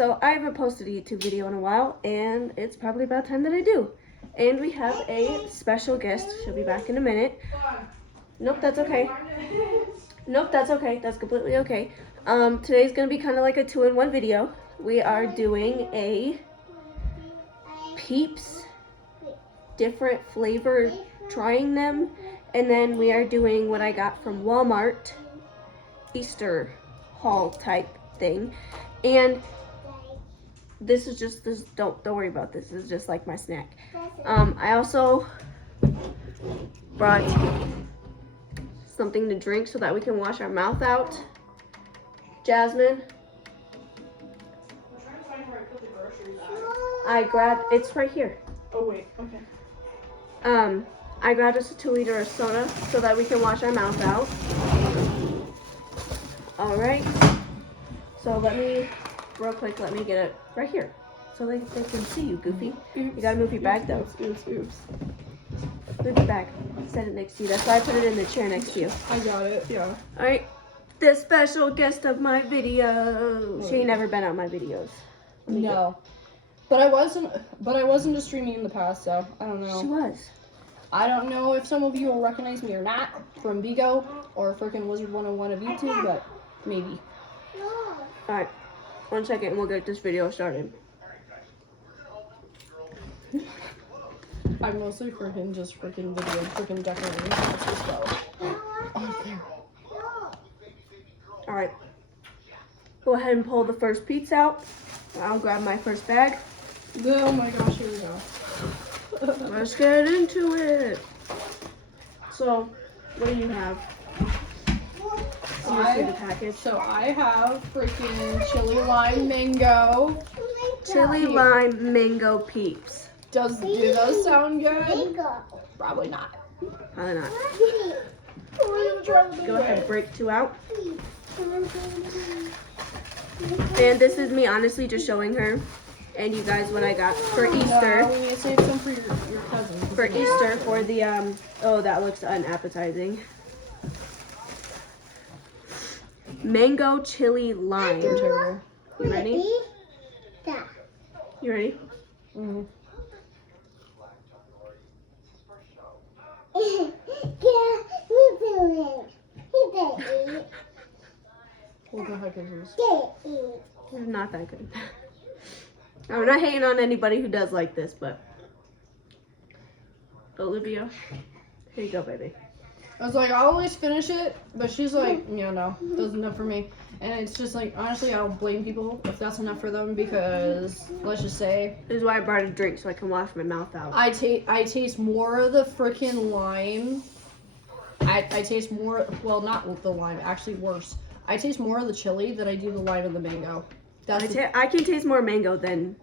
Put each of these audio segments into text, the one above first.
so I haven't posted a YouTube video in a while, and it's probably about time that I do. And we have a special guest. She'll be back in a minute. Nope, that's okay. Nope, that's okay. That's completely okay. Today's gonna be kind of like a 2-in-1 video. We are doing a Peeps, different flavor, trying them, and then we are doing what I got from Walmart, Easter haul type thing. And this is just this. Don't worry about this. This is just like my snack. I also brought something to drink so that we can wash our mouth out. Jasmine, I'm trying to find where I put the groceries at. I grabbed. It's right here. Oh wait, okay. I grabbed us a 2-liter of soda so that we can wash our mouth out. All right. So let me, real quick, let me get it right here so they can see you, Goofy. You gotta move your bag though. Oops. Move your bag. Set it next to you. That's why I put it in the chair next to you. I got it, yeah. All right. The special guest of my video. She ain't never been on my videos. No. But I wasn't just streaming in the past, so I don't know. She was. I don't know if some of you will recognize me or not from Bigo or freaking Wizard 101 of YouTube, but maybe. All right. 1 second and we'll get this video started. I'm mostly freaking just freaking video freaking decorating. Let's just go. Okay. All right. Go ahead and pull the first Peeps out. I'll grab my first bag. Oh my gosh, here we go. Let's get into it. So, what do you have? Let me see the package. So I have freaking chili lime mango. Chili lime mango Peeps. Do those sound good? Probably not. Probably not. Go ahead, break 2 out. And this is me honestly just showing her and you guys what I got for Easter. No, we need to save some for your cousin. For Easter for the oh, that looks unappetizing. Mango chili lime. You ready? You ready? Mm-hmm. What the heck is this? It's not that good. I'm not hating on anybody who does like this, but Olivia, here you go, baby. I was like, I'll always finish it, but she's like, yeah, no, that's enough for me. And it's just like, honestly, I don't blame people if that's enough for them because, let's just say, This is why I brought a drink so I can wash my mouth out. I taste more of the freaking lime. I taste more, well, not the lime, actually worse. I taste more of the chili than I do the lime and the mango. I can taste more mango than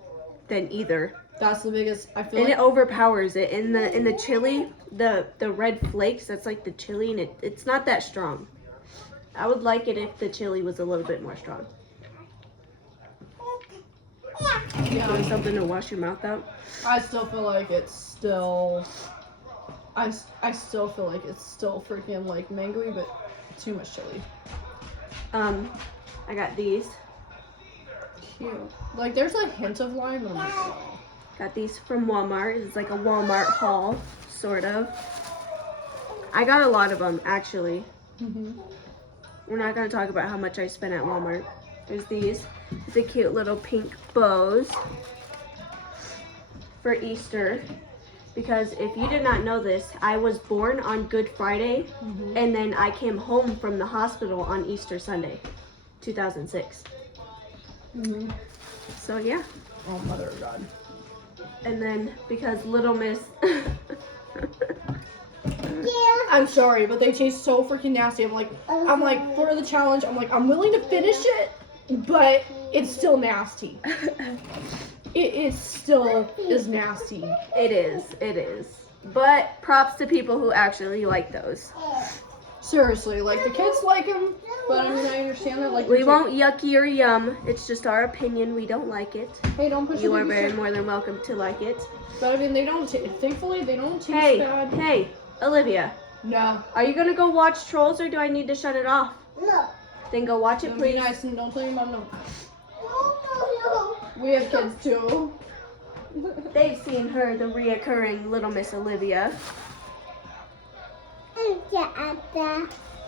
either. That's the biggest. I feel And like it overpowers it. In the chili, the red flakes, that's like the chili, and it's not that strong. I would like it if the chili was a little bit more strong. yeah, Something to wash your mouth out. I still feel like it's still. I still feel like it's still freaking like mangoey, but too much chili. I got these. Cute. Like there's a hint of lime, but I'm like, no. Got these from Walmart. It's like a Walmart haul, sort of. I got a lot of them, actually. We're not going to talk about how much I spent at Walmart. There's these. The cute little pink bows for Easter. Because if you did not know this, I was born on Good Friday, and then I came home from the hospital on Easter Sunday, 2006. So yeah. Oh, mother of God. And then because Little Miss, I'm sorry, but they taste so freaking nasty. I'm like, for the challenge, I'm willing to finish it, but it's still nasty. It still is nasty. It is. But props to people who actually like those. Seriously, like the kids like them, but I mean I understand that. Like We won't yucky or yum. It's just our opinion. We don't like it. Hey, don't push. You the are baby very stuff. more than welcome to like it. But I mean they don't. Thankfully they don't taste bad. Hey, Olivia. No. Are you gonna go watch Trolls or do I need to shut it off? No. Then go watch it, Don't please. be nice and don't tell your mom no. No. We have kids too. They've seen her, the reoccurring Little Miss Olivia.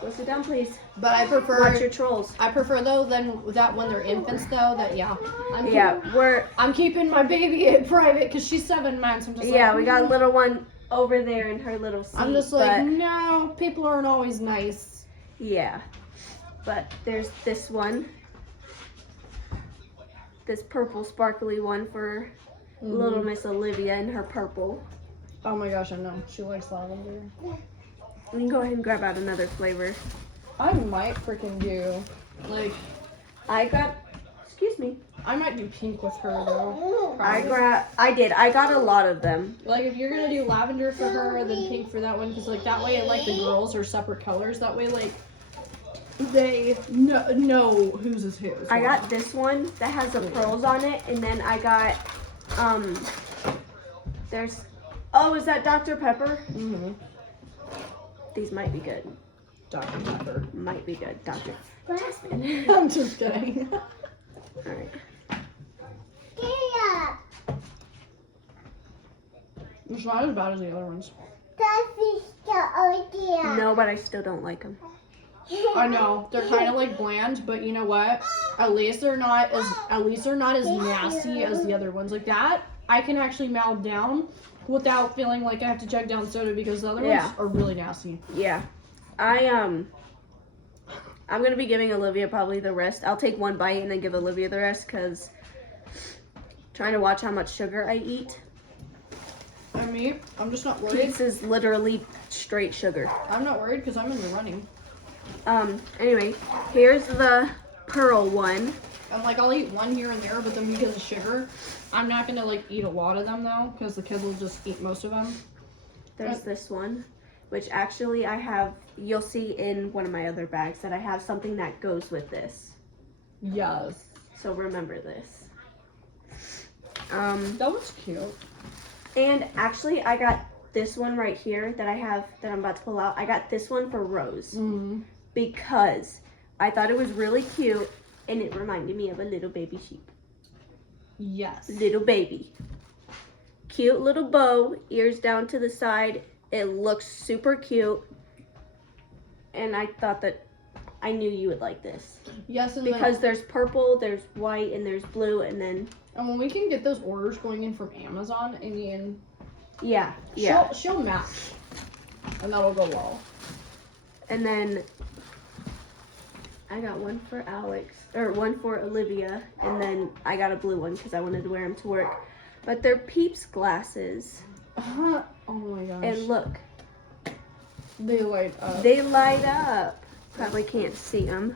Go sit down, please. But I prefer. Watch your trolls. I prefer though than that when they're infants though. That yeah. I'm keeping my baby in private because she's 7 months. I'm just like, we got a little one over there in her little seat. I'm just like, no, people aren't always nice. Yeah, but there's this one. This purple sparkly one for Little Miss Olivia in her purple. Oh my gosh, I know. She likes lavender. We can go ahead and grab out another flavor. I might freaking do. Like, excuse me. I might do pink with her though. I got a lot of them. Like, if you're gonna do lavender for her, then pink for that one, because like that way, like the girls are separate colors. That way, like they know whose is whose. I got this one that has the pearls on it, and then I got is that Dr. Pepper? Mm-hmm. These might be good. Dr. Pepper. Might be good, Dr. Jasmine. I'm just kidding. Alright. It's not as bad as the other ones. No, but I still don't like them. I know they're kind of like bland, but you know what? At least they're not as nasty as the other ones. Like that, I can actually mouth down without feeling like I have to chug down soda because the other ones are really nasty. Yeah, I'm gonna be giving Olivia probably the rest. I'll take one bite and then give Olivia the rest because trying to watch how much sugar I eat. I'm just not worried. This is literally straight sugar. I'm not worried because I'm in the running. Anyway, here's the pearl one. And like I'll eat one here and there, but then because of sugar, I'm not gonna like eat a lot of them though, because the kids will just eat most of them. There's this one, which actually I have. You'll see in one of my other bags that I have something that goes with this. Yes. So remember this. That was cute. And actually, I got this one right here that I have that I'm about to pull out. I got this one for Rose because I thought it was really cute and it reminded me of a little baby sheep. Yes. Little baby. Cute little bow, ears down to the side. It looks super cute. And I thought that I knew you would like this. Yes, and because there's purple, there's white, and there's blue, and then... And when we can get those orders going in from Amazon, I mean... Yeah. She'll match. And that'll go well. And then I got one for one for Olivia, and then I got a blue one because I wanted to wear them to work. But they're Peeps glasses. Oh my gosh. And look. They light up. They light up. Probably can't see them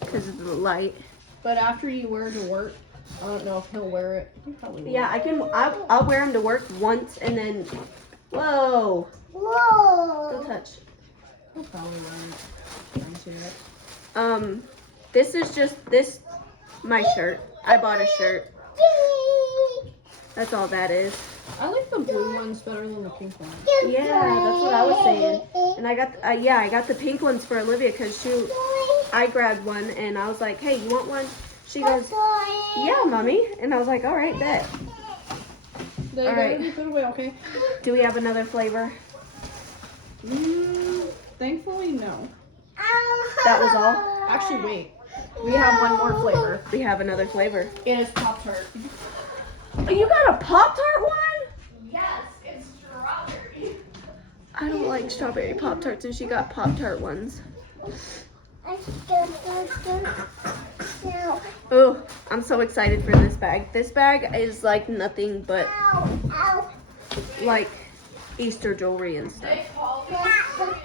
because of the light. But after you wear it to work, I don't know if he'll wear it. He probably will. Yeah, I'll wear them to work once and then. Whoa. Don't touch. He'll probably wear it. I see it. This is just my shirt. I bought a shirt. That's all that is. I like the blue ones better than the pink ones. Yeah, that's what I was saying. And I got I got the pink ones for Olivia because I grabbed one and I was like, hey, you want one? She goes, yeah, mommy. And I was like, all right, bet. They gotta be put away, okay? Do we have another flavor? Thankfully, no. That was all? Actually, wait. We have one more flavor. We have another flavor. It is Pop-Tart. Oh, you got a Pop-Tart one? Yes, it's strawberry. I don't like strawberry Pop-Tarts, and she got Pop-Tart ones. Oh, I'm so excited for this bag. This bag is like nothing but like Easter jewelry and stuff.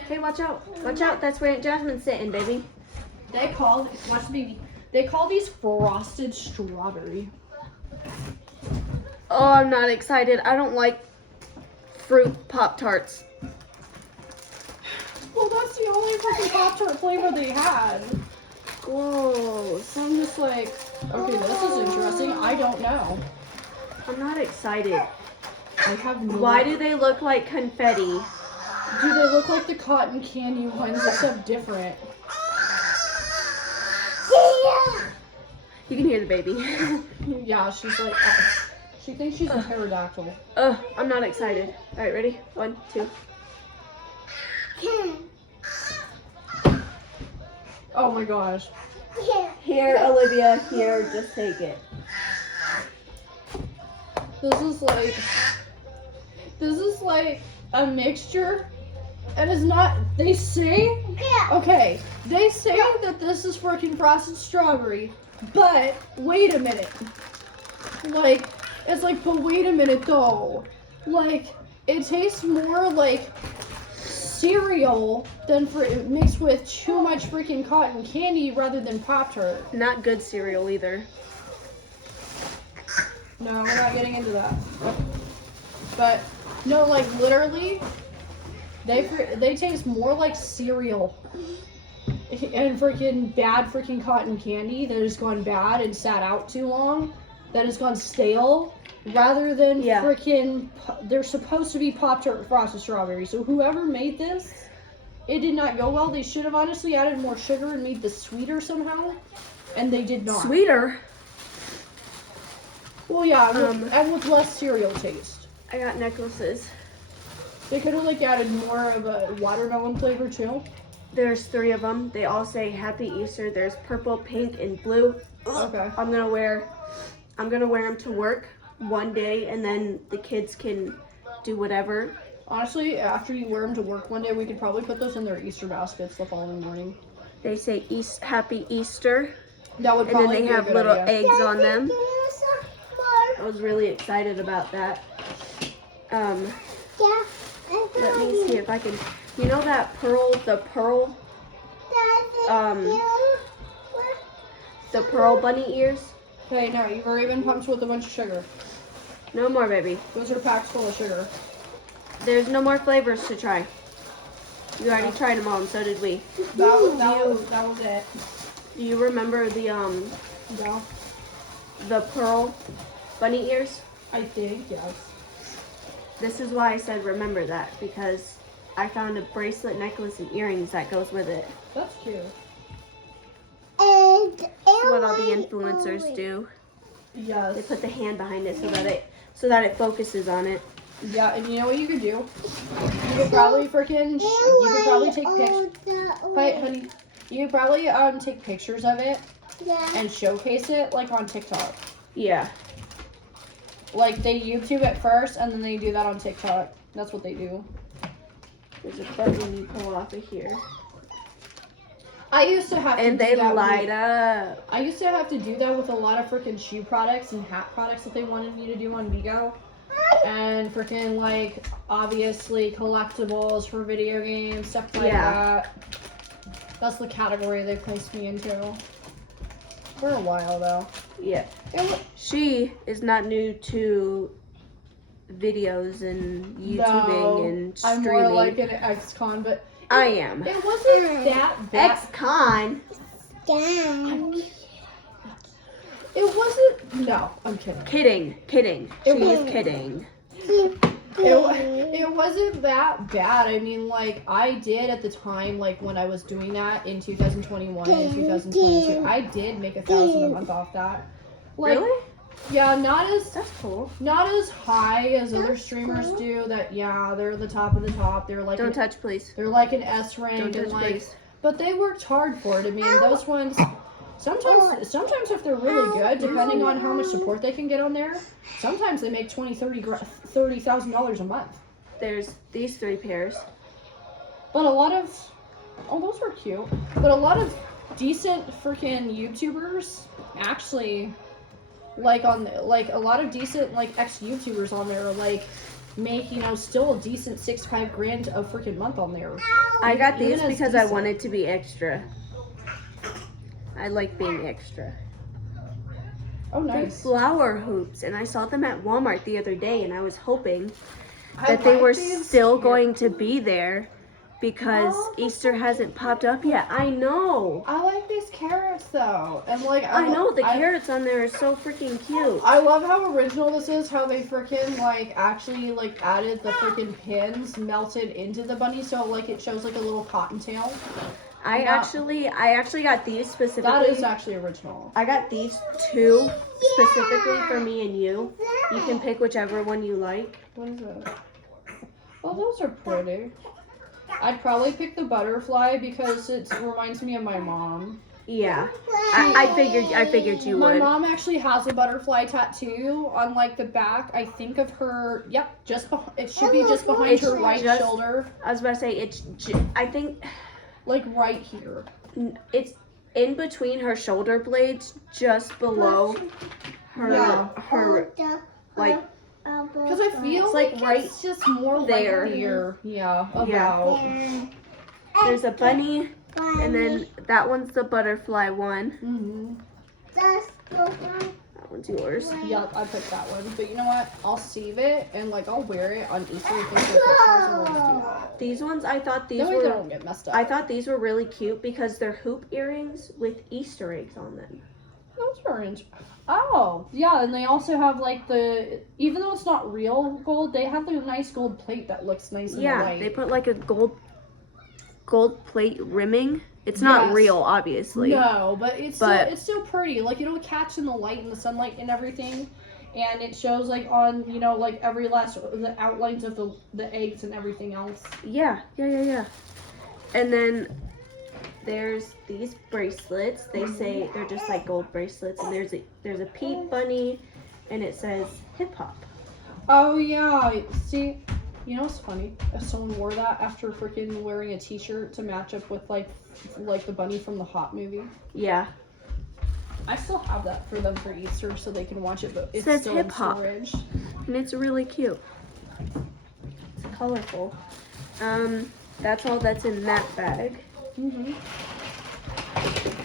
Hey, watch out. Watch out. That's where Aunt Jasmine's sitting, baby. Watch the baby. They call these frosted strawberry. Oh, I'm not excited. I don't like fruit Pop-Tarts. Well, that's the only fucking Pop-Tart flavor they had. Whoa. So I'm just like, okay, this is interesting. I don't know. I'm not excited. I have no Why do they look like confetti? Do they look like the cotton candy ones except different? You can hear the baby. Yeah, she's like, she thinks she's a pterodactyl. I'm not excited. All right, ready? 1, 2. Oh my gosh. Here, Olivia. Here, just take it. This is like a mixture, and it's not. They say, okay, they say that this is freaking frosted strawberry, but wait a minute. Like, it's like, but wait a minute though. Like, it tastes more like cereal than mixed with too much freaking cotton candy rather than Pop-Tart. Not good cereal either. No, we're not getting into that. But no, like literally, they taste more like cereal and freaking bad freaking cotton candy that has gone bad and sat out too long, that has gone stale, rather than freaking. They're supposed to be Pop-Tart frosted strawberries. So whoever made this, it did not go well. They should have honestly added more sugar and made this sweeter somehow, and they did not. Sweeter. Well, yeah, and with less cereal taste. I got necklaces. They could have like added more of a watermelon flavor too. There's 3 of them. They all say Happy Easter. There's purple, pink, and blue. Okay. I'm gonna wear them to work one day, and then the kids can do whatever. Honestly, after you wear them to work one day, we could probably put those in their Easter baskets the following morning. They say Happy Easter, That would and then probably they be a have good little idea. eggs on them. I was really excited about that. Let me see if I can. You know that the pearl bunny ears? Okay, now you've already been pumped with a bunch of sugar. No more, baby. Those are packs full of sugar. There's no more flavors to try. You already tried them all, and so did we. That was it. Do you remember No, the pearl bunny ears? I think yes. This is why I said remember that, because I found a bracelet, necklace, and earrings that goes with it. That's cute. That's what all the influencers do. They Yes. put the hand behind it so that it focuses on it. Yeah, and you know what you could do? You could probably take pictures. Wait, honey. You could probably take pictures of it and showcase it like on TikTok. Yeah. Like they YouTube it first and then they do that on TikTok. That's what they do. There's a button you pull off of here. I used to have to And do they that light up. I used to have to do that with a lot of freaking shoe products and hat products that they wanted me to do on Vigo. And freaking like obviously collectibles for video games, stuff like that. That's the category they placed me into. For a while though. Yeah. She is not new to videos and YouTubing and I'm streaming. more like an ex-con, but I am. it wasn't that bad. Ex-con. It wasn't. No, I'm kidding. Kidding. She is kidding. It wasn't that bad. I mean, like, I did at the time, like, when I was doing that in 2021 and 2022, I did make $1,000 a month off that. Like, Really? Yeah, That's cool. not as high as other streamers do. That they're the top of the top. They're like Don't touch, please. they're like an S rank Don't and touch, like, please. but they worked hard for it. I mean, those ones. Sometimes if they're really good, depending on how much support they can get on there, sometimes they make $30,000 a month. There's these 3 pairs. But a lot of, those are cute. But a lot of decent freaking YouTubers actually, like a lot of decent like ex-YouTubers on there like make still a decent $6-5 a freaking month on there. I got Even these as because I decent. wanted to be extra. I like being extra. Oh, They're nice. flower hoops, and I saw them at Walmart the other day, and I was hoping I that they like were these still here. going to be there because Easter hasn't popped up yet. I know. I like these carrots though, and like I know the carrots on there are so freaking cute. I love how original this is. How they freaking like actually like added the freaking pins melted into the bunny, so like it shows like a little cottontail. I actually got these specifically. That is actually original. I got these two specifically for me and you. You can pick whichever one you like. What is it? Oh, those are pretty. I'd probably pick the butterfly because it reminds me of my mom. Yeah, I figured you My would. mom actually has a butterfly tattoo on like the back. I think of her. Yep, it should be just behind It's her right just- shoulder, I was about to say I think like right here. it's in between her shoulder blades, just below her Yeah. her like Because I feel It's like like right it's just more there. like here. Yeah, about. Yeah. There's a bunny, and then that one's the butterfly one. Mhm. That one's yours. Yup, I picked that one. But you know what? I'll save it and like I'll wear it on Easter with pictures and we'll just do that. These ones, I thought these That way they were don't get messed up. I thought these were really cute because they're hoop earrings with Easter eggs on them. Those are interesting. Oh, yeah, and they also have like even though it's not real gold, they have the nice gold plate that looks nice in the Yeah, light. they put like a gold plate rimming. It's not Yes. real, obviously. No, but it's But- still pretty. Like it'll catch in the light and the sunlight and everything. And it shows like on, like every last the outlines of the eggs and everything else. Yeah. And then there's these bracelets. They say they're just like gold bracelets, and there's a Pete bunny, and it says hip hop. Oh yeah. See, you know what's funny? If someone wore that after freaking wearing a t-shirt to match up with like the bunny from the Hot movie. Yeah. I still have that for them for Easter so they can watch it, but it's Says still hip hop. in storage. And it's really cute. It's colorful. That's all that's in that bag. Mm-hmm.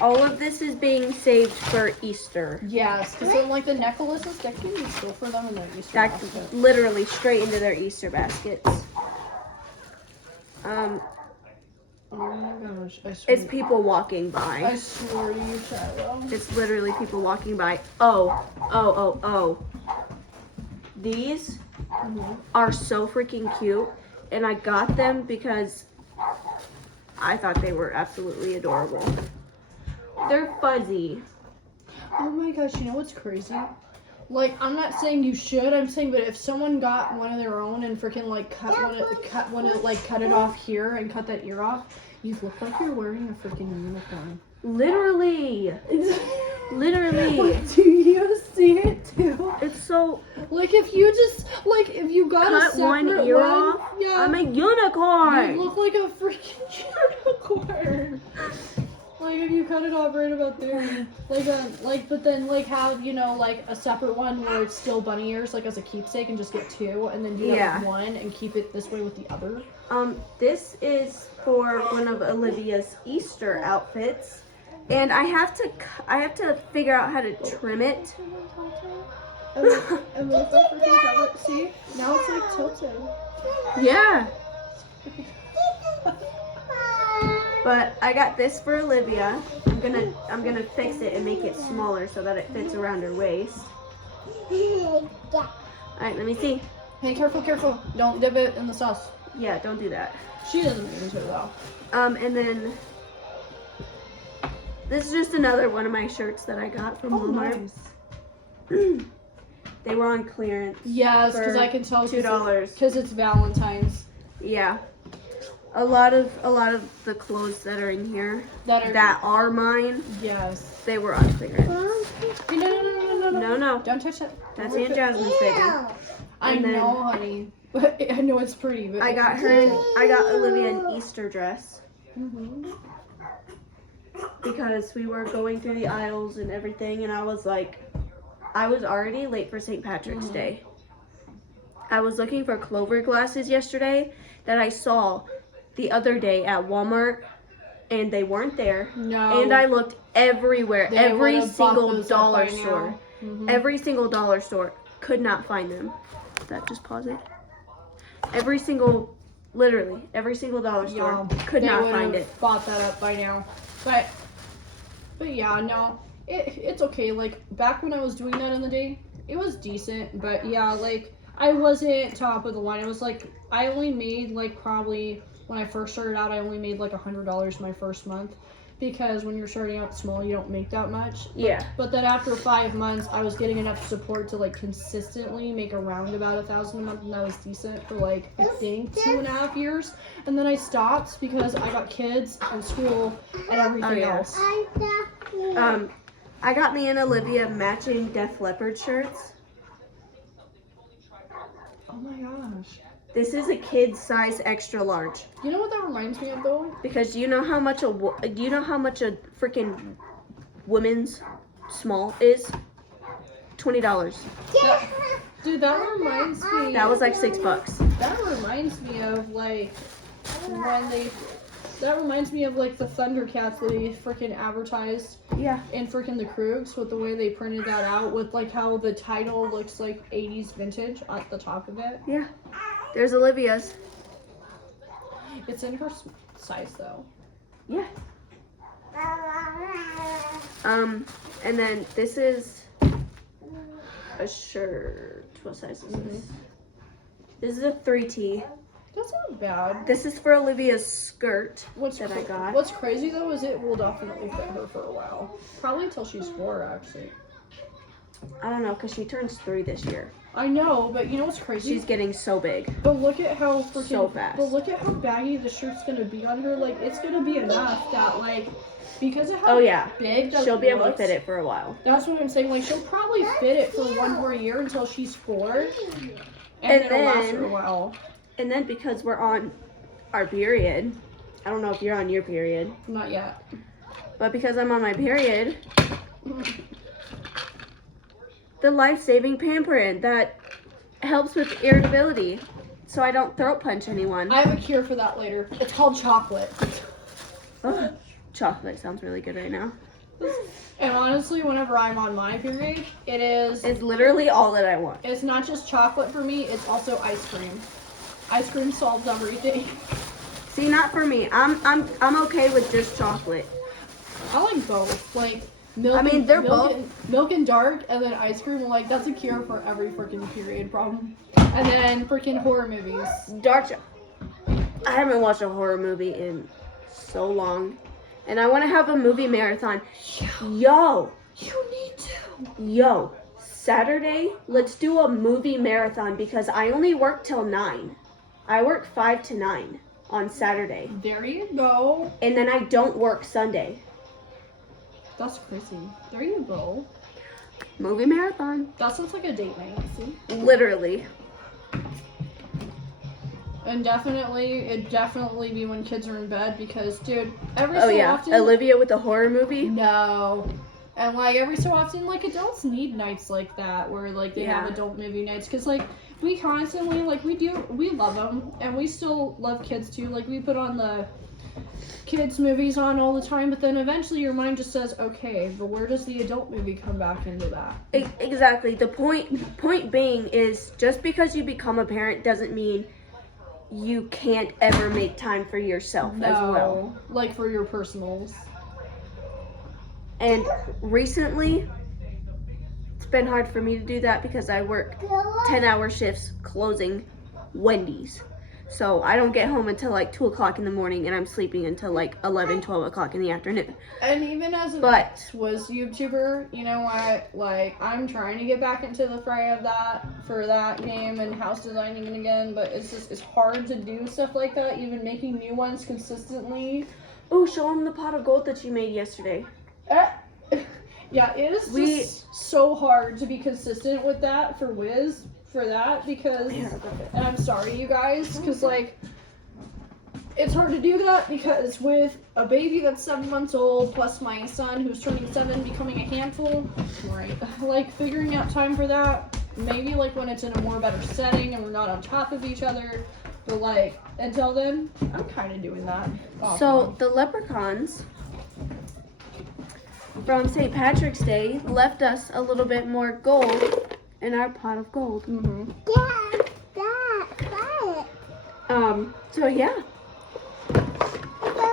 All of this is being saved for Easter. Yes, because then like the necklaces, that can be still for them in their Easter That basket. literally straight into their Easter baskets. Oh my gosh, I swear. It's people walking I by. swear to you, Shiloh. It's literally people walking by. Oh. These are so freaking cute, and I got them because I thought they were absolutely adorable. They're fuzzy. Oh my gosh, you know what's crazy? Like, I'm not saying you should, I'm saying, but if someone got one of their own and freaking like cut it off here and cut that ear off, you look like you're wearing a freaking unicorn. Literally. Do you see it too? It's so. Like if you got a Cut separate one ear one, off. yeah, I'm a unicorn. you look like a freaking unicorn. Like if you cut it off right about there, but then have like a separate one where it's still bunny ears, like as a keepsake, and just get two, and then do that Yeah. with one and keep it this way with the other. This is for one of Olivia's Easter outfits, and I have to figure out how to trim it. And what if I freaking cover it? See, now it's like tilted. Yeah. But I got this for Olivia. I'm gonna fix it and make it smaller so that it fits around her waist. Alright, let me see. Hey, careful! Don't dip it in the sauce. Yeah, don't do that. She doesn't mean to though. And then this is just another one of my shirts that I got from Walmart. They were on clearance. Yes, because For I can tell $2. because it's Valentine's. Yeah. A lot of the clothes that are in here That are mine, Yes. they were on clearance. Hey, no. No. Don't touch that. That's Aunt Jasmine's baby. I And then- know, honey. But I know it's pretty, but I got Olivia an Easter dress Mhm. because we were going through the aisles and everything, and I was already late for St. Patrick's Day. I was looking for Clover glasses yesterday that I saw the other day at Walmart, and they weren't there. No. And I looked everywhere, They every would've bought single those up dollar by now. store. Mhm. Every single dollar store, could not find them. Did that just pause it? Literally every single dollar store, could They not would've find it. Bought that up by now, but yeah, no, it's okay. Like back when I was doing that in the day, it was decent, but yeah, like I wasn't top of the line. It was like I only made like probably when I first started out, I only made like $100 my first month. Because when you're starting out small, you don't make that much. Yeah. But then after 5 months, I was getting enough support to like consistently make around about $1,000 a month, and that was decent for like I think 2.5 years. And then I stopped because I got kids and school and everything else. I got me and Olivia matching Def Leppard shirts. Oh my gosh. This is a kid size extra large. You know what that reminds me of though? Because do you know how much a freaking women's small is? $20. Dude, that reminds me. That was like $6. That reminds me of like when they. That reminds me of like the Thundercats that they freaking advertised. Yeah. In freaking the Kroogs with the way they printed that out with like how the title looks like 80s vintage at the top of it. Yeah. There's Olivia's. It's in her size though. Yeah. And then this is a shirt. What size is this? This is a 3T. That's not bad. This is for Olivia's skirt that I got. What's crazy though is it will definitely fit her for a while. Probably until she's 4 actually. I don't know, because she turns 3 this year. I know, but you know what's crazy? She's getting so big. But look at how freaking So fast. But look at how baggy the shirt's gonna be on her. Like it's gonna be enough that like because of how big that she'll be able to looks, fit it for a while. That's what I'm saying. Like she'll probably fit it for 1 more year until she's 4, And it'll last then- her a while. And then because we're on our period, I don't know if you're on your period, Not yet. but because I'm on my period, the life-saving Pamperin that helps with irritability, so I don't throat punch anyone. I have a cure for that later. It's called chocolate. Ugh, chocolate sounds really good right now. And honestly, whenever I'm on my period, It's literally all that I want. it's not just chocolate for me, it's also ice cream. Ice cream solves everything. See, not for me. I'm okay with just chocolate. I like both. Like milk. I mean, and, they're milk both- and, milk and dark, and then ice cream. Like that's a cure for every freaking period problem. And then freaking horror movies. Dark. I haven't watched a horror movie in so long, and I want to have a movie marathon. Yo, You need to. yo, Saturday, let's do a movie marathon because I only work till 9. I work 5 to 9 on Saturday, There you go. and then I don't work Sunday. That's crazy. There you go. Movie marathon, That sounds like a date night. See. literally. And it'd definitely be when kids are in bed because, dude, every Oh so yeah, often. Olivia with the horror movie. No. And like every so often, like adults need nights like that where like they have Yeah. adult movie nights because like we constantly like we love them and we still love kids too. Like we put on the kids movies on all the time, but then eventually your mind just says, okay, but where does the adult movie come back into that? Exactly. The point being is just because you become a parent doesn't mean you can't ever make time for yourself as well. Like for your personals. And recently, it's been hard for me to do that because I work 10-hour shifts closing Wendy's. So I don't get home until like 2 o'clock in the morning and I'm sleeping until like 11, 12 o'clock in the afternoon. And even as an But- ex-was YouTuber, you know what? Like, I'm trying to get back into the fray of that for that game and house designing and again, but it's hard to do stuff like that, even making new ones consistently. Oh, show them the pot of gold that you made yesterday. Yeah, it is just so hard to be consistent with that for Wiz, for that, because, and I'm sorry, you guys, because, like, it's hard to do that because with a baby that's 7 months old, plus my son who's turning 7, becoming a handful, right, like, figuring out time for that, maybe, like, when it's in a more better setting and we're not on top of each other, but, like, until then, I'm kind of doing that. So the leprechauns from St. Patrick's Day left us a little bit more gold in our pot of gold. Mm-hmm. So yeah.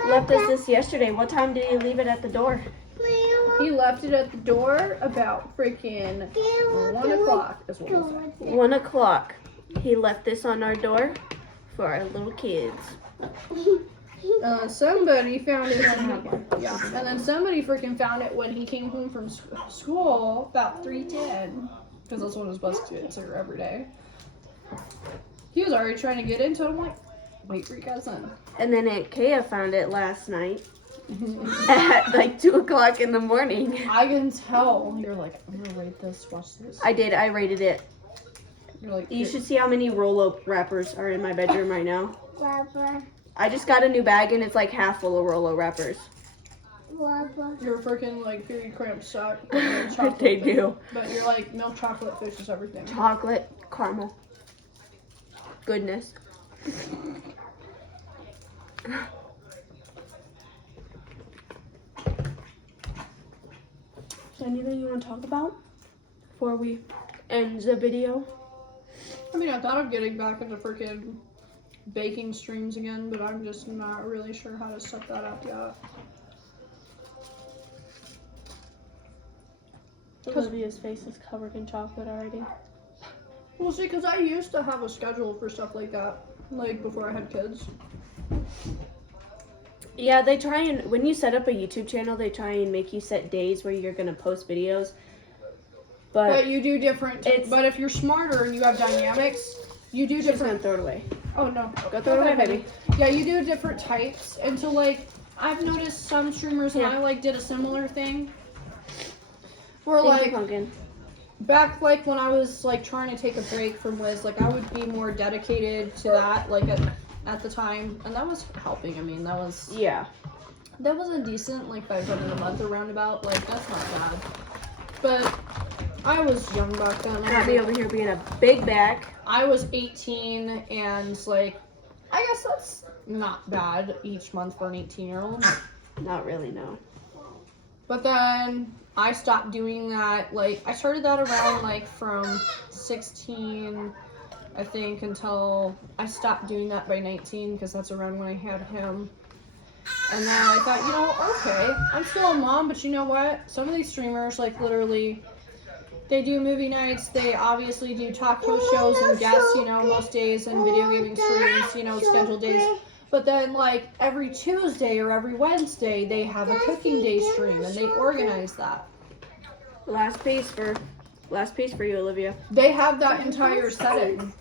Left us this yesterday. What time did he leave it at the door? He left it at the door about freaking 1 o'clock is what it said. 1 o'clock. He left this on our door for our little kids. Somebody found it. Yeah, and then somebody freaking found it when he came home from school about 3:10, because that's when his bus gets here every day. He was already trying to get into it. I'm like, wait for your cousin. And then Aunt Kaya found it last night at like 2 o'clock in the morning. I can tell. You're like, I'm gonna rate this. Watch this. I did. I rated it. You're like, You should see how many Rolo wrappers are in my bedroom right now. I just got a new bag and it's like half full of Rolo wrappers. Your freaking like period cramps suck. They do. But you're like milk chocolate fixes everything. Chocolate, caramel. Goodness. Is there anything you want to talk about before we end the video? I mean, I thought of getting back into freaking baking streams again, but I'm just not really sure how to set that up yet. Olivia's face is covered in chocolate already. Well, see, because I used to have a schedule for stuff like that, like before I had kids. Yeah, they try and, when you set up a YouTube channel, they try and make you set days where you're going to post videos. But you do different, but if you're smarter and you have dynamics, you do She's different. gonna throw it away. Oh, no. Go throw it away, baby. Yeah, you do different types. And so, like, I've noticed some streamers, and Yeah. I, like, did a similar thing. Where, Thank you, like, pumpkin. back, like, when I was, like, trying to take a break from Liz, like, I would be more dedicated to that, like, at the time. And that was helping. I mean, that was Yeah. a decent, like, $500 a month or roundabout. Like, that's not bad. But I was young back then. Got me over here being a big back. I was 18, and, like, I guess that's not bad each month for an 18-year-old. Not really, no. But then I stopped doing that. Like, I started that around, like, from 16, I think, until I stopped doing that by 19, because that's around when I had him. And then I thought, you know, okay, I'm still a mom, but you know what? Some of these streamers, like, literally, they do movie nights, they obviously do taco shows and guests, you know, most days, and video gaming streams, you know, scheduled days. But then, like, every Tuesday or every Wednesday, they have a cooking day stream, and they organize that. Last piece for you, Olivia. They have that entire setting.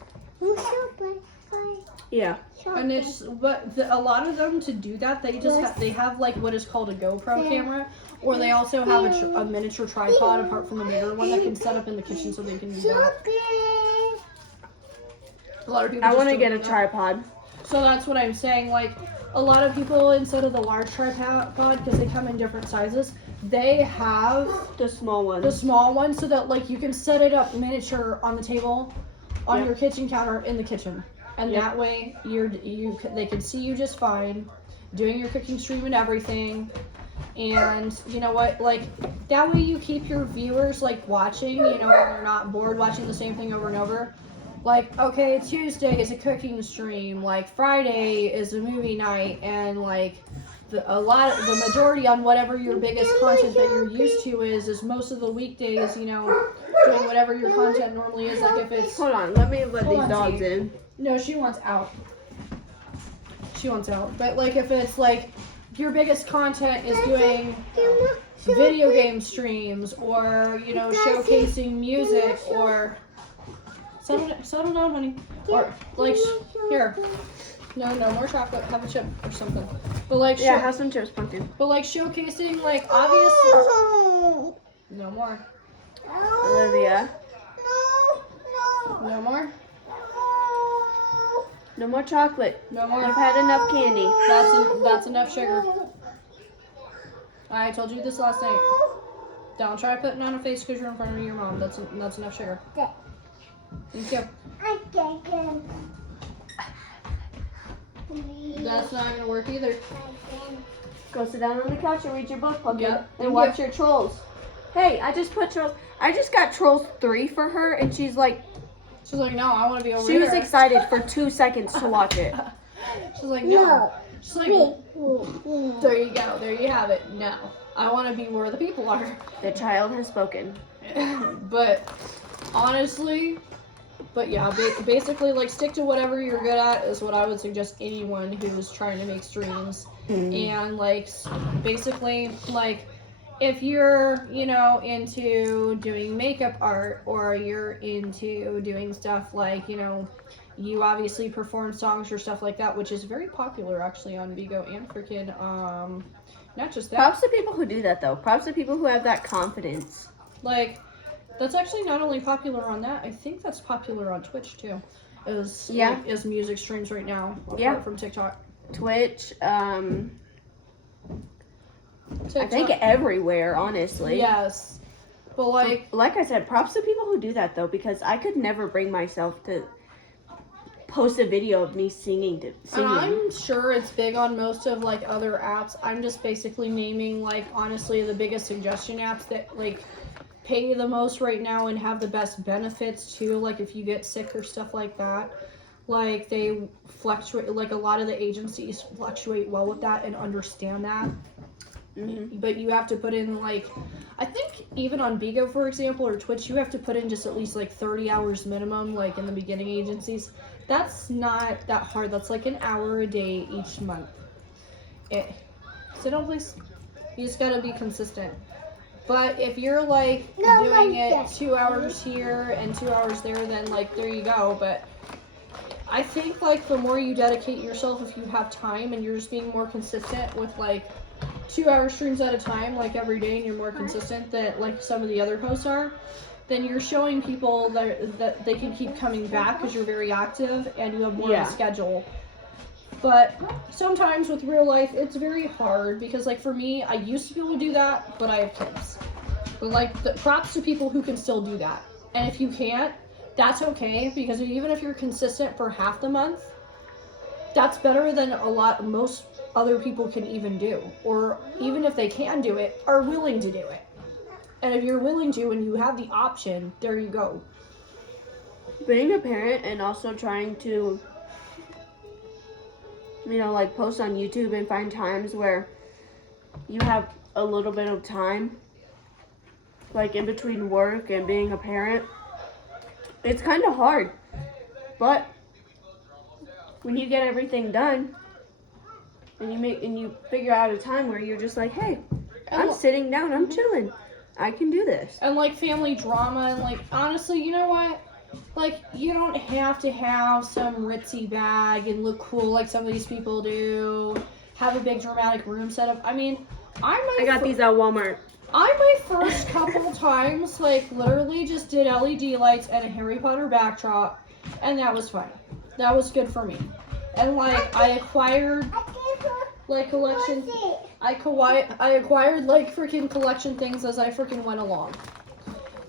Yeah. And it's, but a lot of them, to do that, they just they have like what is called a GoPro camera, or they also have a miniature tripod apart from the bigger one that can set up in the kitchen so they can do that. A lot of people. I want to just get don't a do that. tripod. So that's what I'm saying. Like, a lot of people, instead of the large tripod, because they come in different sizes, they have The small the ones. small one so that like you can set it up miniature on the table, on Yep. your kitchen counter in the kitchen, and Yep. that way they can see you just fine, doing your cooking stream and everything. And you know what, like, that way you keep your viewers like watching, you know, when they're not bored watching the same thing over and over. Like, okay, Tuesday is a cooking stream, like Friday is a movie night, and like the majority on whatever your biggest content that you're used to is most of the weekdays, you know, doing whatever your content normally is. Like, if it's, Hold on, let me let Hold these on, dogs T. in. no, she wants out. She wants out. But like, if it's like your biggest content is doing video game streams, or, you know, showcasing music, or settle down, honey. Or like, here. No more chocolate. Have a chip or something. But like, Yeah, have some chips, pumpkin. but like showcasing, like, obviously. No more. Olivia. No more. No more chocolate. No more. I've had enough candy. That's enough sugar. I told you this last night. Don't try putting on a face because you're in front of your mom. That's enough sugar. Thank you. That's not gonna work either. Go sit down on the couch and read your book, pumpkin. Yep. And watch your Trolls. Hey, I just got Trolls 3 for her, and she's like, She's like, no, I want to be over she here. was excited for 2 seconds to watch it. She's like, no. She's like, there you go. There you have it. No. I want to be where the people are. The child has spoken. But honestly, But yeah, basically, like, stick to whatever you're good at is what I would suggest anyone who's trying to make streams. And, like, basically, like, if you're, you know, into doing makeup art, or you're into doing stuff like, you know, you obviously perform songs or stuff like that, which is very popular actually on Bigo and freaking, not just that. Props to people who do that though. Props to people who have that confidence. Like, that's actually not only popular on that, I think that's popular on Twitch too. Is music streams right now, apart from TikTok. Twitch, TikTok. I think everywhere, honestly. Yes. But like I said, props to people who do that though, because I could never bring myself to post a video of me singing. And I'm sure it's big on most of like other apps. I'm just basically naming like honestly the biggest suggestion apps that like pay the most right now and have the best benefits too. Like if you get sick or stuff like that, like they fluctuate. Like a lot of the agencies fluctuate well with that and understand that. Mm-hmm. But you have to put in like, I think even on Bigo, for example, or Twitch, you have to put in just at least like 30 hours minimum, like in the beginning agencies. That's not that hard. That's like an hour a day each month. Sit down, please. You just gotta be consistent. But if you're like doing it 2 hours here and 2 hours there, then like there you go. But I think like the more you dedicate yourself, if you have time and you're just being more consistent with like 2 hour streams at a time, like every day, and you're more consistent than like some of the other hosts are, then you're showing people that they can keep coming back because you're very active and you have more of a schedule. But sometimes with real life, it's very hard because like for me, I used to be able to do that, but I have kids. But like the props to people who can still do that. And if you can't, that's okay, because even if you're consistent for half the month, that's better than most other people can even do, or even if they can do it, are willing to do it. And if you're willing to and you have the option, there you go. Being a parent and also trying to, you know, like post on YouTube and find times where you have a little bit of time, like in between work and being a parent, it's kind of hard. But when you get everything done, and you figure out a time where you're just like, hey, I'm sitting down, I'm chilling, I can do this. And like family drama, and like honestly, you know what? Like you don't have to have some ritzy bag and look cool like some of these people do. Have a big dramatic room set up. I mean, I got these at Walmart. My first couple times like literally just did LED lights and a Harry Potter backdrop, and that was fun. That was good for me. And like I acquired like collection. I acquired like freaking collection things as I freaking went along.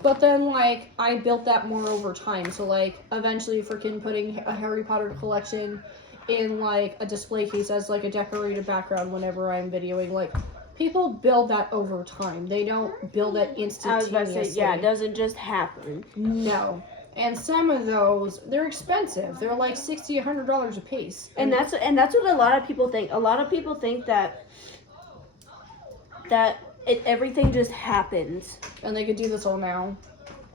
But then like I built that more over time. So like eventually freaking putting a Harry Potter collection in like a display case as like a decorated background whenever I'm videoing. Like people build that over time. They don't build it instantaneously. I was about to say, yeah, it doesn't just happen. No. And some of those, they're expensive. They're like $60, $100 a piece. And that's what a lot of people think. A lot of people think that everything just happens. And they could do this all now.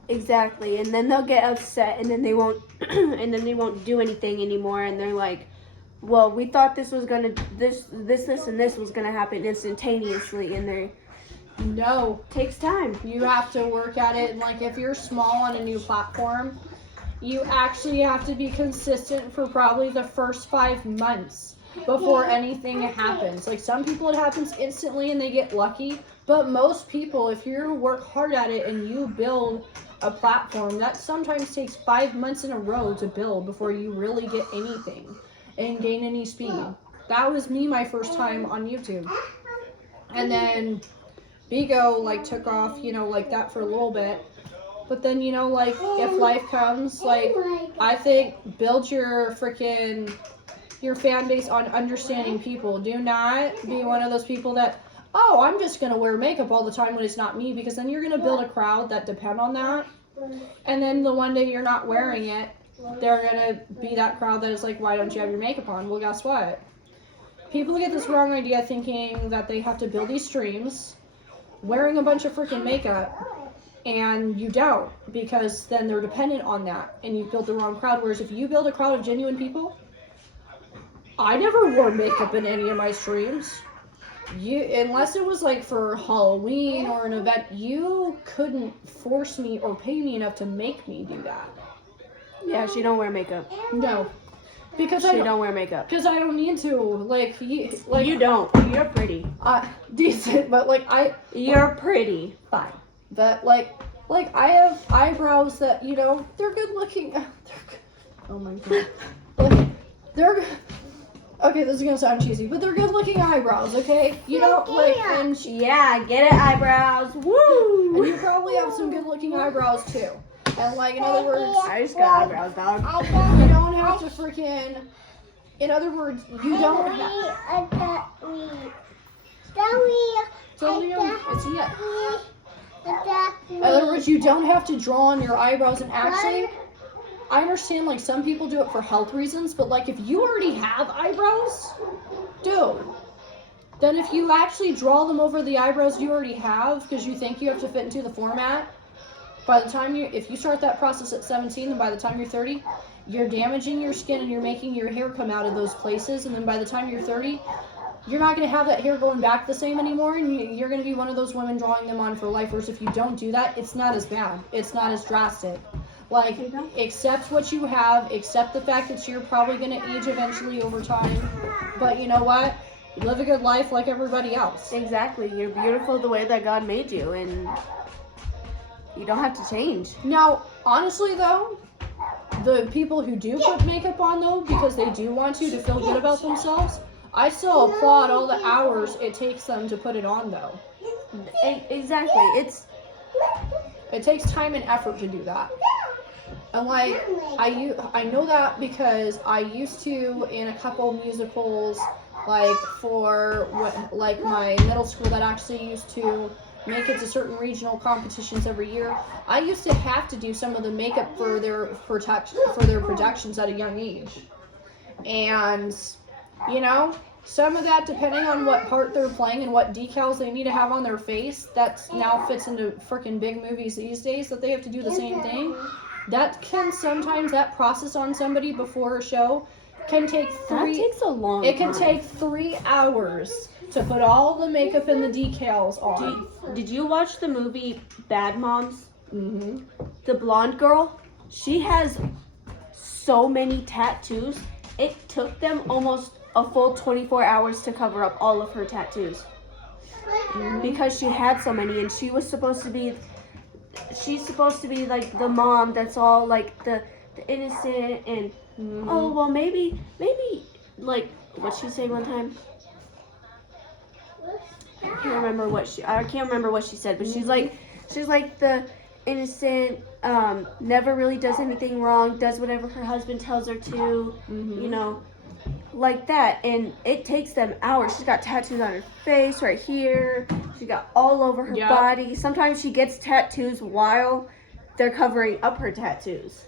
Exactly. And then they'll get upset, and then they won't do anything anymore. And they're like, well, we thought this was gonna this and this was gonna happen instantaneously, and no, it takes time. You have to work at it, and like if you're small on a new platform, you actually have to be consistent for probably the first 5 months before anything happens. Like some people it happens instantly and they get lucky, but most people, if you work hard at it and you build a platform, that sometimes takes 5 months in a row to build before you really get anything and gain any speed. That was me my first time on YouTube. And then Bigo like took off, you know, like that for a little bit. But then, you know, like if life comes, like I think build your fan base on understanding people. Do not be one of those people that, oh, I'm just gonna wear makeup all the time when it's not me, because then you're gonna build a crowd that depend on that. And then the one day you're not wearing it, they're gonna be that crowd that is like, why don't you have your makeup on? Well, guess what? People get this wrong idea thinking that they have to build these streams wearing a bunch of freaking makeup And you don't, because then they're dependent on that, and you build the wrong crowd. Whereas if you build a crowd of genuine people, I never wore makeup in any of my streams. Unless it was like for Halloween or an event, you couldn't force me or pay me enough to make me do that. Yeah, she don't wear makeup. No, because She don't wear makeup. Because I don't need to. Like You don't. You're pretty. Decent, but like You're pretty. fine. But like I have eyebrows that they're good looking. Oh my god. Like, they're okay. This is gonna sound cheesy, but they're good looking eyebrows. Okay, Yeah, get it, eyebrows. Woo! and you probably have some good looking eyebrows too. And like in other words, I just got eyebrows, dog. you don't have to freaking. In other words, you don't have. It's yet. In other words, you don't have to draw on your eyebrows. And actually, I understand like some people do it for health reasons, but like if you already have eyebrows, dude, then if you actually draw them over the eyebrows you already have because you think you have to fit into the format, by the time if you start that process at 17, then by the time you're 30, you're damaging your skin and you're making your hair come out of those places, and then by the time you're 30, you're not going to have that hair going back the same anymore, and you're going to be one of those women drawing them on for life. Whereas if you don't do that, it's not as bad. It's not as drastic. Like, accept what you have, accept the fact that you're probably going to age eventually over time, but you know what? Live a good life like everybody else. Exactly. You're beautiful the way that God made you, and you don't have to change. Now, honestly though, the people who do put makeup on though, because they do want to feel good about themselves, I still applaud all the hours it takes them to put it on though. Exactly. It takes time and effort to do that. And like, I know that because I used to in a couple musicals, like for like my middle school that actually used to make it to certain regional competitions every year. I used to have to do some of the makeup for their productions at a young age. And some of that, depending on what part they're playing and what decals they need to have on their face, that now fits into freaking big movies these days that they have to do the same thing. That process on somebody before a show can take That takes a long time. It can take 3 hours to put all the makeup and the decals on. Did you watch the movie Bad Moms? Mm-hmm. The blonde girl, she has so many tattoos. It took them almost a full 24 hours to cover up all of her tattoos. Mm-hmm. Because she had so many, and she's supposed to be like the mom that's all like the innocent and oh well maybe like what'd she say one time? I can't remember what she said, but she's like the innocent, never really does anything wrong, does whatever her husband tells her to, like that. And it takes them hours. She's got tattoos on her face, right here. She got all over her body. Sometimes she gets tattoos while they're covering up her tattoos.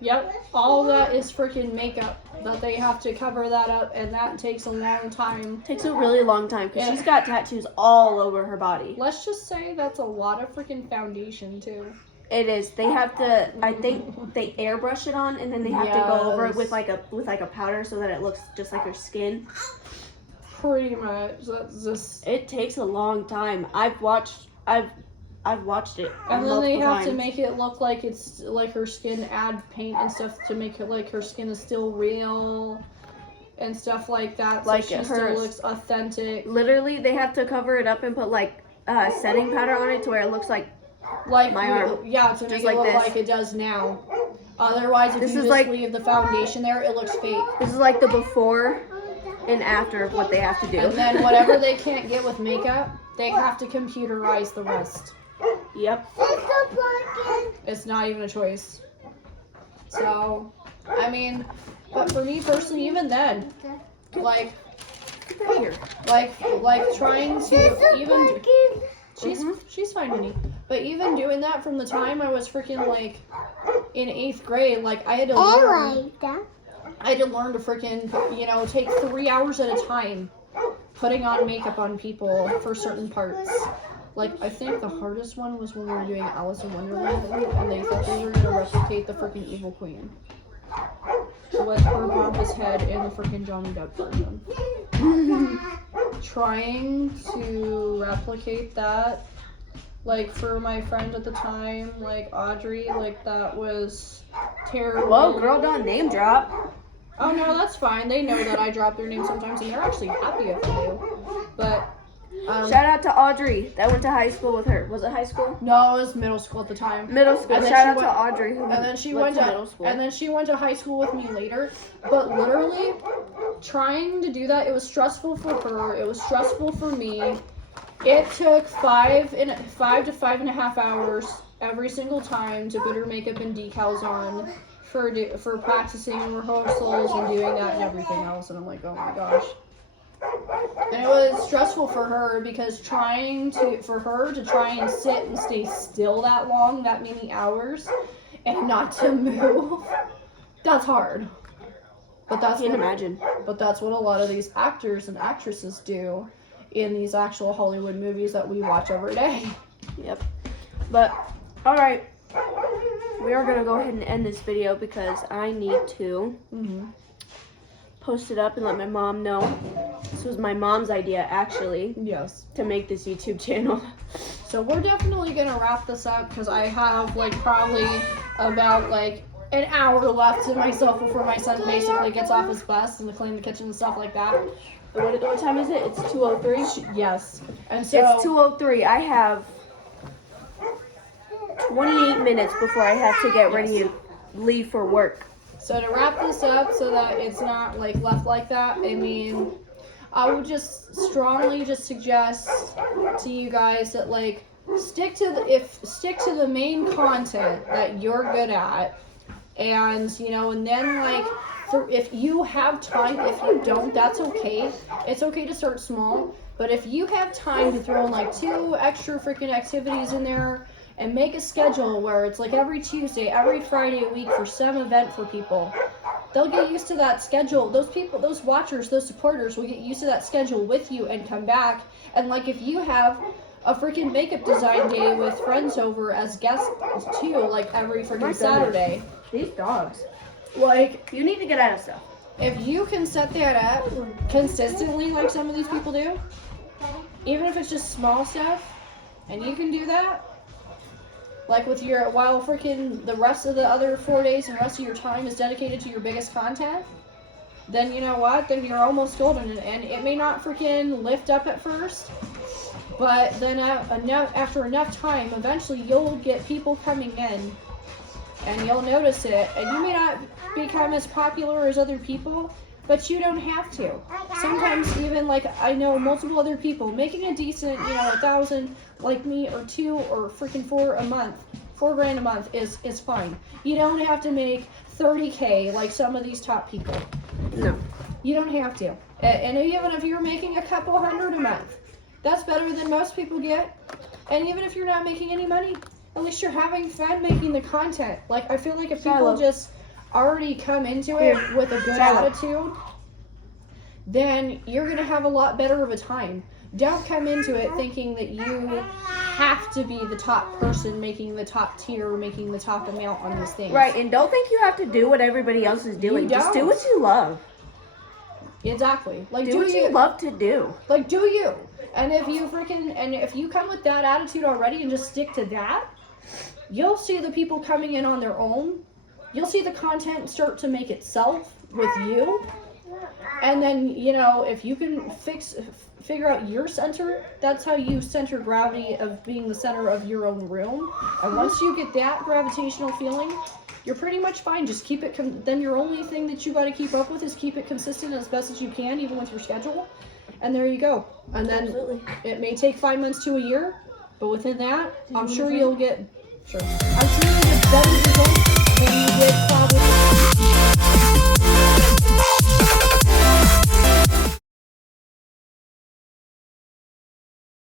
Yep, all that is freaking makeup that they have to cover that up, and that takes a long time. Takes a really long time because she's got tattoos all over her body. Let's just say that's a lot of freaking foundation too. It is. They have to. I think they airbrush it on, and then they have to go over it with like a powder so that it looks just like her skin. Pretty much. That's just. It takes a long time. I've watched it. And then they have times. to make it look like it's like her skin, add paint and stuff to make it like her skin is still real and stuff like that. So like she still looks authentic. Literally, they have to cover it up and put like setting powder on it to where it looks like my arm. Yeah, to make it look like it does now. Otherwise, if you just leave the foundation there, it looks fake. This is like the before and after of what they have to do. And then whatever they can't get with makeup, they have to computerize the rest. Yep. It's not even a choice. So, I mean, but for me personally, even then, like trying to even she's fine, Minnie. But even doing that from the time I was freaking like in 8th grade, like I had to learn to freaking take 3 hours at a time putting on makeup on people for certain parts. Like, I think the hardest one was when we were doing Alice in Wonderland, and they thought they were gonna replicate the freaking Evil Queen with her pompous head in the freaking Johnny Depp version. Trying to replicate that, like, for my friend at the time, like Audrey, like, that was terrible. Whoa, girl, don't name drop. Oh no, that's fine. They know that I drop their name sometimes, and they're actually happy if I do. But Shout out to Audrey that went to high school with her. Was it high school? no, it was middle school at the time. Middle school. And then Shout she out went- to Audrey who And then she went went to to middle school. and then she went to high school with me later. But literally, trying to do that, it was stressful for her. It was stressful for me. It took 5 to 5.5 hours every single time to put her makeup and decals on for practicing and rehearsals and doing that and everything else. And I'm like, oh my gosh. And it was stressful for her because for her to try and sit and stay still that long, that many hours, and not to move, that's hard. But that's Can't what, imagine. But that's what a lot of these actors and actresses do in these actual Hollywood movies that we watch every day. Yep. But, alright. We are going to go ahead and end this video because I need to post it up and let my mom know. This was my mom's idea, actually, Yes. to make this YouTube channel. So we're definitely gonna wrap this up because I have like probably about like an hour left to myself before my son basically gets off his bus and to clean the kitchen and stuff like that. What time is it? It's 2:03? Yes. And so It's 2:03. I have 28 minutes before I have to get ready to leave for work. So to wrap this up so that it's not like left like that, I mean, I would just strongly just suggest to you guys that like stick to the main content that you're good at, and you know, and then like if you have time, if you don't, that's okay. It's okay to start small, but if you have time to throw in like 2 extra freaking activities in there and make a schedule where it's like every Tuesday, every Friday a week for some event for people, they'll get used to that schedule. Those people, those watchers, those supporters will get used to that schedule with you and come back. And like if you have a freaking makeup design day with friends over as guests too, like every freaking Saturday. These dogs. Like, You need to get out of stuff. if you can set that up consistently like some of these people do, even if it's just small stuff, and you can do that, like with your, while freaking the rest of the other 4 days and the rest of your time is dedicated to your biggest content, then you know what? Then you're almost golden. And it may not freaking lift up at first, but then after enough time, eventually you'll get people coming in and you'll notice it. And you may not become as popular as other people, but you don't have to. Sometimes even like I know multiple other people making a decent, 1,000 like me, or 2 or freaking 4 a month, $4,000 a month is fine. You don't have to make 30K like some of these top people. No. You don't have to. And even if you're making a couple hundred a month, that's better than most people get. And even if you're not making any money, at least you're having fun making the content. Like I feel like if people just already come into it with a good attitude, then you're gonna have a lot better of a time. Don't come into it thinking that you have to be the top person making the top tier, making the top amount on these things. Right, and don't think you have to do what everybody else is doing. You Just do don't. what you love. Exactly. Like Do what you love to do. Like do you. And if you come with that attitude already and just stick to that, you'll see the people coming in on their own. You'll see the content start to make itself with you. And then, if you can figure out your center, that's how you center gravity of being the center of your own room. And once you get that gravitational feeling, you're pretty much fine. Just keep it, then your only thing that you got to keep up with is keep it consistent as best as you can, even with your schedule. And there you go. And then it may take 5 months to a year, but within that, I'm sure you'll get better results than you did probably